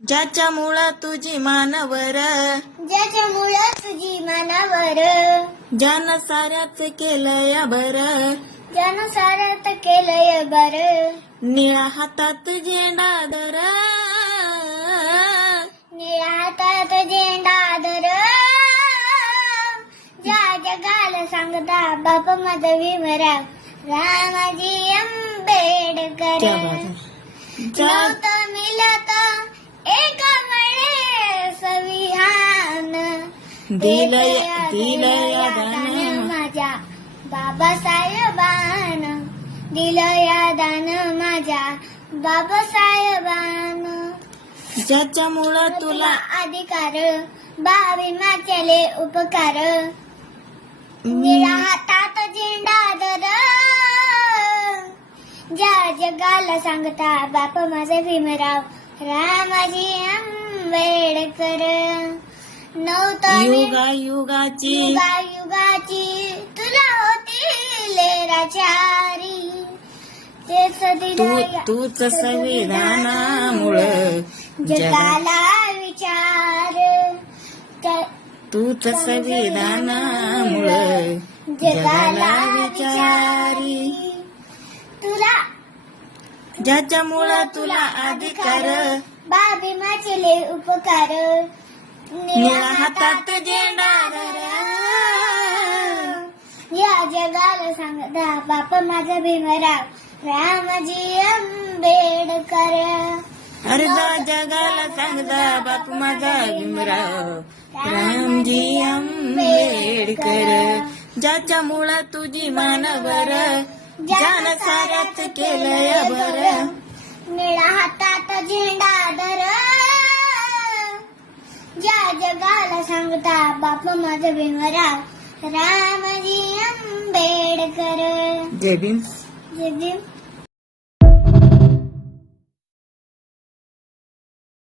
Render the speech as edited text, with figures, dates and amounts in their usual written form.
ज्याच्यामुळं तुझी मानवर, ज्याच्यामुळं तुझी मानावर, ज्यानं साऱ्याच केलंय बर, ज्यानं सारत केलंय बर, निळ्या हातात झेंडा धर, निळ्या हातात झेंडा धर, ज्या जगाला सांगता बाप माझा भीमराव रामाजी आंबेडकर. क्या बात है. नव्हतं मिळत एक मळे संविधान, दिलंय दान माझ्या बाबासाहेबान, दिलंय दान माझ्या बाबासाहेबान. ज्याच्यामुळं तुला अधिकार भीमाचले उपकार, निळ्या हातात झेंडा धर, ज्या जगाला सांगता बाप माझा भीमराव रामाजी आंबेडकर. नव्हतं युगाची युगाची तुला होती लेराचारी, तूच संविधानामुळं जगाला विचार, तूच संविधानामुळं जगाला विचारी. तुला ज्याच्यामुळं तुला अधिकार भीमाचले उपकार, निळ्या हातात झेंडा धर, या जगाला सांगता बाप माझा भीमराव रामाजी आंबेडकर. अर्धा जगाला सांगता बाप माझा भीमराव रामजी आंबेडकर. ज्याच्यामुळं तुझी मानवर, ज्यानं साऱ्याच केलंय बर, निळ्या हातात झेंडा धर, ज्या जगाला सांगता बाप माझा भीमराव रामाजी आंबेडकर. जय भीम. जय भीम.